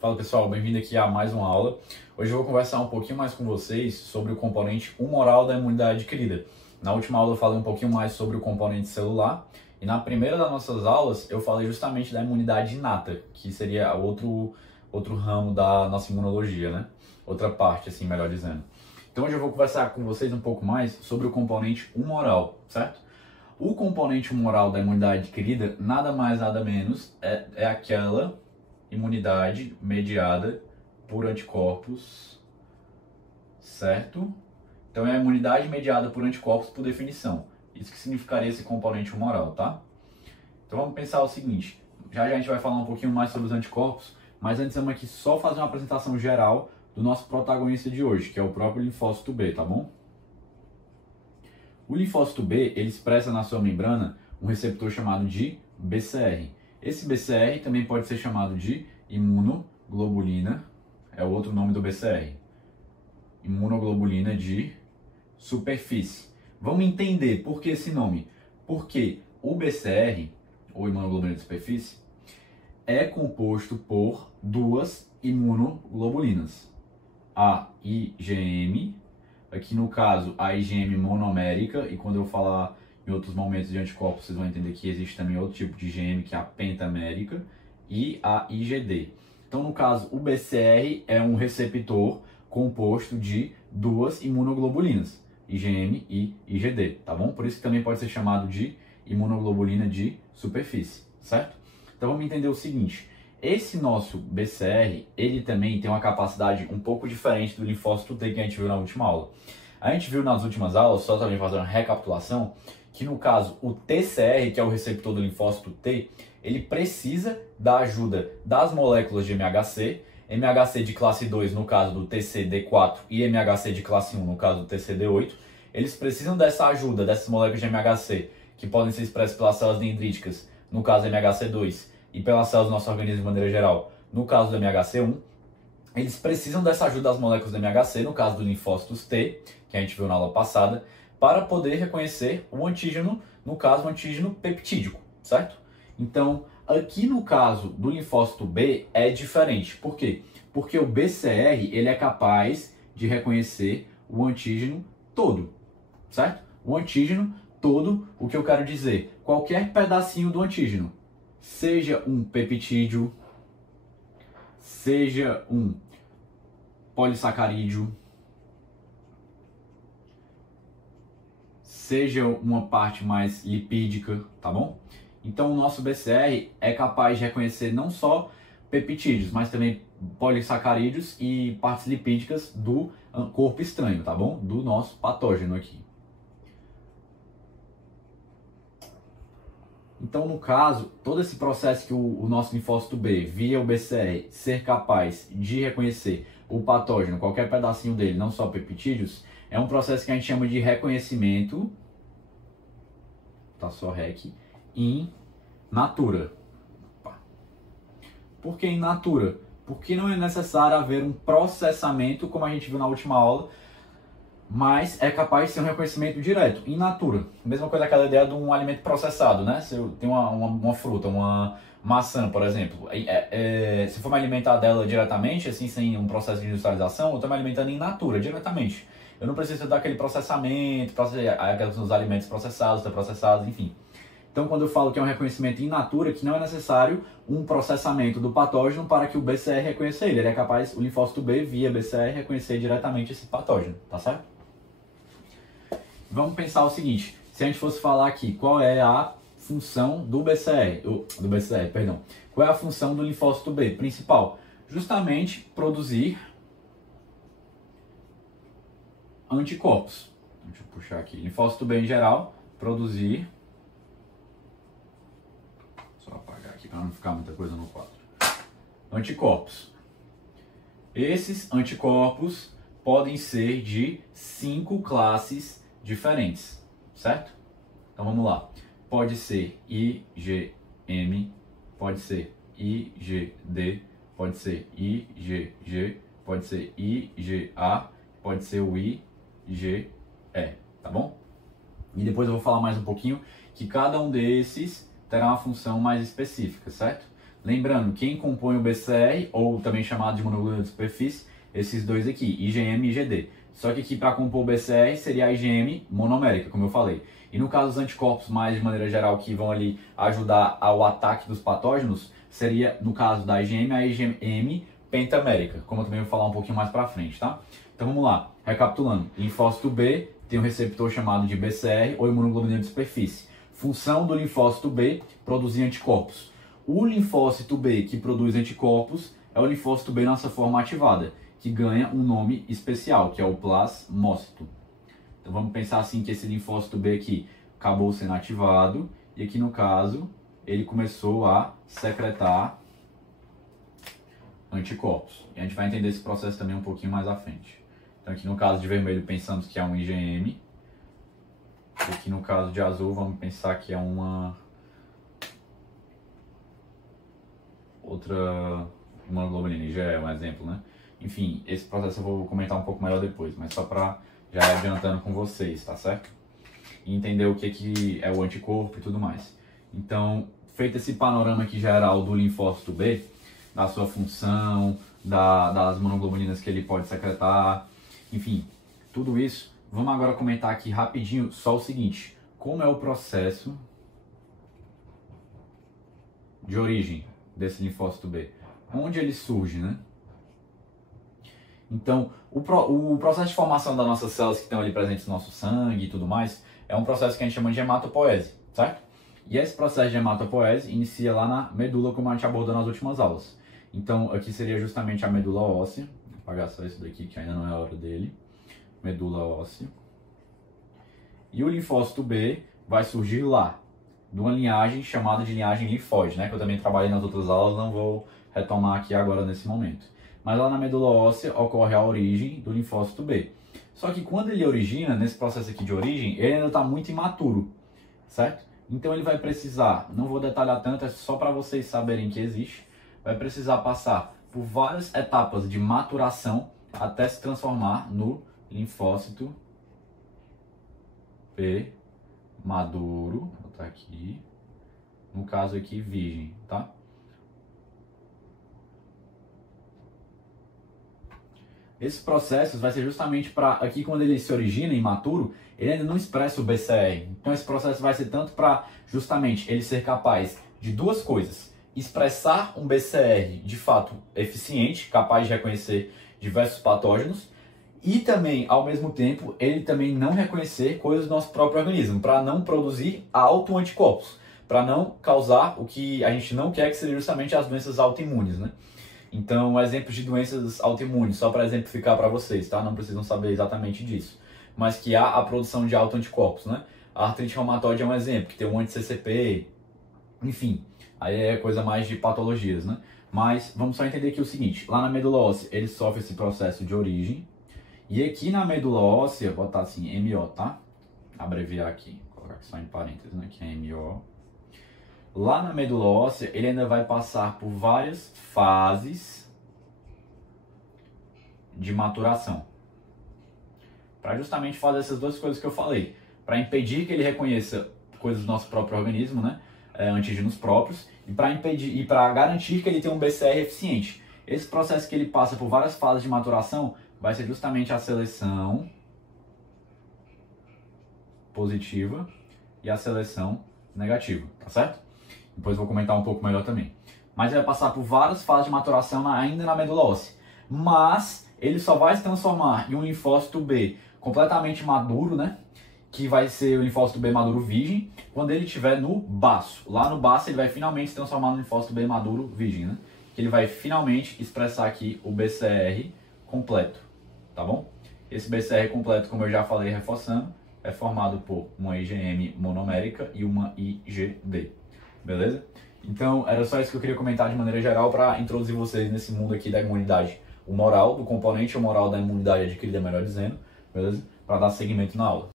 Fala pessoal, bem-vindo aqui a mais uma aula. Hoje eu vou conversar um pouquinho mais com vocês sobre o componente humoral da imunidade adquirida. Na última aula eu falei um pouquinho mais sobre o componente celular e na primeira das nossas aulas eu falei justamente da imunidade inata, que seria outro ramo da nossa imunologia, né? Outra parte, assim, melhor dizendo. Então hoje eu vou conversar com vocês um pouco mais sobre o componente humoral, certo? O componente humoral da imunidade adquirida nada mais nada menos é aquela imunidade mediada por anticorpos, certo? Então é a imunidade mediada por anticorpos por definição. Isso que significaria esse componente humoral, tá? Então vamos pensar o seguinte, já a gente vai falar um pouquinho mais sobre os anticorpos, mas antes vamos aqui só fazer uma apresentação geral do nosso protagonista de hoje, que é o próprio linfócito B, tá bom? O linfócito B, ele expressa na sua membrana um receptor chamado de BCR. Esse BCR também pode ser chamado de imunoglobulina, é o outro nome do BCR. Imunoglobulina de superfície. Vamos entender por que esse nome. Porque o BCR, ou imunoglobulina de superfície, é composto por duas imunoglobulinas. A IgM, aqui no caso a IgM monomérica, e quando eu falar em outros momentos de anticorpos, vocês vão entender que existe também outro tipo de IgM, que é a pentamérica, e a IgD. Então, no caso, o BCR é um receptor composto de duas imunoglobulinas, IgM e IgD, tá bom? Por isso que também pode ser chamado de imunoglobulina de superfície, certo? Então, vamos entender o seguinte, esse nosso BCR, ele também tem uma capacidade um pouco diferente do linfócito T que a gente viu na última aula. A gente viu nas últimas aulas, só também fazendo uma recapitulação, que no caso o TCR, que é o receptor do linfócito T, ele precisa da ajuda das moléculas de MHC, MHC de classe 2 no caso do TCD4 e MHC de classe 1 no caso do TCD8. Eles precisam dessa ajuda, dessas moléculas de MHC, que podem ser expressas pelas células dendríticas, no caso do MHC2, e pelas células do nosso organismo de maneira geral, no caso do MHC1. Eles precisam dessa ajuda das moléculas do MHC, no caso do linfócitos T, que a gente viu na aula passada, para poder reconhecer o antígeno, no caso o antígeno peptídico, certo? Então, aqui no caso do linfócito B é diferente. Por quê? Porque o BCR ele é capaz de reconhecer o antígeno todo, certo? O antígeno todo, o que eu quero dizer? Qualquer pedacinho do antígeno, seja um peptídeo, seja um polissacarídeo, seja uma parte mais lipídica, tá bom? Então o nosso BCR é capaz de reconhecer não só peptídeos, mas também polissacarídeos e partes lipídicas do corpo estranho, tá bom? Do nosso patógeno aqui. Então, no caso, todo esse processo que o nosso linfócito B, via o BCR, ser capaz de reconhecer o patógeno, qualquer pedacinho dele, não só peptídeos, é um processo que a gente chama de reconhecimento, tá só REC, in natura. Por que in natura? Porque não é necessário haver um processamento, como a gente viu na última aula, mas é capaz de ser um reconhecimento direto, in natura. Mesma coisa aquela ideia de um alimento processado, né? Se eu tenho uma fruta, uma maçã, por exemplo, se for me alimentar dela diretamente, assim, sem um processo de industrialização, eu estou me alimentando in natura, diretamente. Eu não preciso dar aquele processamento, aqueles alimentos processados, ultraprocessados, enfim. Então, quando eu falo que é um reconhecimento in natura, que não é necessário um processamento do patógeno para que o BCR reconheça ele. Ele é capaz, o linfócito B, via BCR, reconhecer diretamente esse patógeno, tá certo? Vamos pensar o seguinte, se a gente fosse falar aqui qual é a função do BCR, qual é a função do linfócito B principal? Justamente produzir anticorpos. Deixa eu puxar aqui, linfócito B em geral, produzir, só apagar aqui para não ficar muita coisa no quadro, anticorpos. Esses anticorpos podem ser de 5 classes diferentes, certo? Então vamos lá. Pode ser IgM, pode ser IgD, pode ser IgG, pode ser IgA, pode ser o IgE, tá bom? E depois eu vou falar mais um pouquinho que cada um desses terá uma função mais específica, certo? Lembrando, quem compõe o BCR, ou também chamado de imunoglobulina de superfície, esses dois aqui, IgM e IgD. Só que aqui para compor o BCR seria a IgM monomérica, como eu falei. E no caso dos anticorpos, mais de maneira geral, que vão ali ajudar ao ataque dos patógenos, seria, no caso da IgM, a IgM pentamérica, como eu também vou falar um pouquinho mais para frente, tá? Então vamos lá, recapitulando. Linfócito B tem um receptor chamado de BCR, ou imunoglobulina de superfície. Função do linfócito B, produzir anticorpos. O linfócito B que produz anticorpos é o linfócito B na sua forma ativada, que ganha um nome especial, que é o plasmócito. Então vamos pensar assim que esse linfócito B aqui acabou sendo ativado, e aqui no caso ele começou a secretar anticorpos. E a gente vai entender esse processo também um pouquinho mais à frente. Então aqui no caso de vermelho pensamos que é um IgM, e aqui no caso de azul vamos pensar que é uma outra imunoglobulina, IgE é um exemplo, né? Enfim, esse processo eu vou comentar um pouco melhor depois, mas só para já ir adiantando com vocês, tá certo? E entender o que é o anticorpo e tudo mais. Então, feito esse panorama aqui geral do linfócito B, da sua função, das imunoglobulinas que ele pode secretar, enfim, tudo isso, vamos agora comentar aqui rapidinho só o seguinte: como é o processo de origem desse linfócito B? Onde ele surge, né? Então, o processo de formação das nossas células que estão ali presentes no nosso sangue e tudo mais, é um processo que a gente chama de hematopoese, certo? E esse processo de hematopoese inicia lá na medula, como a gente abordou nas últimas aulas. Então, aqui seria justamente a medula óssea. Vou apagar só isso daqui, que ainda não é a hora dele. Medula óssea. E o linfócito B vai surgir lá, de uma linhagem chamada de linhagem linfóide, né? Que eu também trabalhei nas outras aulas, não vou retomar aqui agora nesse momento. Mas lá na medula óssea ocorre a origem do linfócito B. Só que quando ele origina, nesse processo aqui de origem, ele ainda está muito imaturo, certo? Então ele vai precisar, não vou detalhar tanto, é só para vocês saberem que existe, vai precisar passar por várias etapas de maturação até se transformar no linfócito B maduro, vou botar aqui, no caso aqui virgem, tá? Esse processo vai ser justamente para, aqui quando ele se origina imaturo, ele ainda não expressa o BCR. Então esse processo vai ser tanto para justamente ele ser capaz de duas coisas: expressar um BCR de fato eficiente, capaz de reconhecer diversos patógenos, e também, ao mesmo tempo, ele também não reconhecer coisas do nosso próprio organismo, para não produzir autoanticorpos, para não causar o que a gente não quer, que seja justamente as doenças autoimunes, né? Então, exemplos de doenças autoimunes, só para exemplificar para vocês, tá? Não precisam saber exatamente disso. Mas que há a produção de autoanticorpos, né? A artrite reumatoide é um exemplo, que tem um anti-CCP, enfim, aí é coisa mais de patologias, né? Mas vamos só entender aqui o seguinte: lá na medula óssea ele sofre esse processo de origem, e aqui na medula óssea, vou botar assim, MO, tá? Abreviar aqui, colocar aqui só em parênteses, né? Que é MO. Lá na medula óssea, ele ainda vai passar por várias fases de maturação, para justamente fazer essas duas coisas que eu falei, para impedir que ele reconheça coisas do nosso próprio organismo, né, antígenos próprios, e para impedir e para garantir que ele tenha um BCR eficiente. Esse processo que ele passa por várias fases de maturação vai ser justamente a seleção positiva e a seleção negativa, tá certo? Depois vou comentar um pouco melhor também. Mas ele vai passar por várias fases de maturação ainda na medula óssea. Mas ele só vai se transformar em um linfócito B completamente maduro, né? Que vai ser o linfócito B maduro virgem, quando ele estiver no baço. Lá no baço ele vai finalmente se transformar no linfócito B maduro virgem, né? Que ele vai finalmente expressar aqui o BCR completo, tá bom? Esse BCR completo, como eu já falei reforçando, é formado por uma IgM monomérica e uma IgD. Beleza? Então, era só isso que eu queria comentar de maneira geral para introduzir vocês nesse mundo aqui da imunidade humoral, do componente humoral da imunidade adquirida, melhor dizendo, beleza? Para dar seguimento na aula.